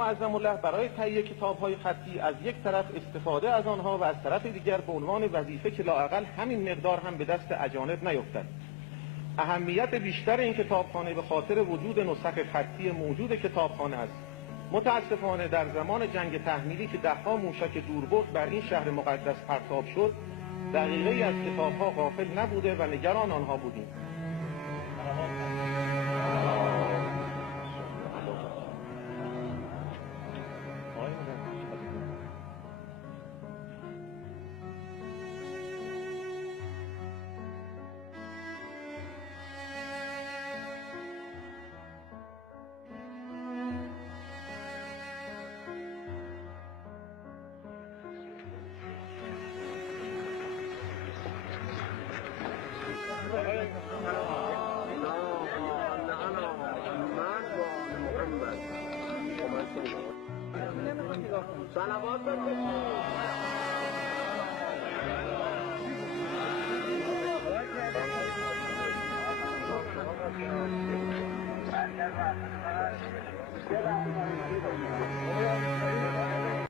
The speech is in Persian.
معظم الله برای تهیه کتاب‌های خطی از یک طرف استفاده از آنها و از طرف دیگر به عنوان وظیفه که لااقل همین مقدار هم به دست اجانب نیفتد. اهمیت بیشتر این کتابخانه به خاطر وجود نسخ خطی موجود کتابخانه است. متاسفانه در زمان جنگ تحمیلی که ده‌ها موشک دوربرد بر این شهر مقدس پرتاب شد، دقیقه‌ای از کتاب‌ها غافل نبوده و نگران آنها بودیم. صلوات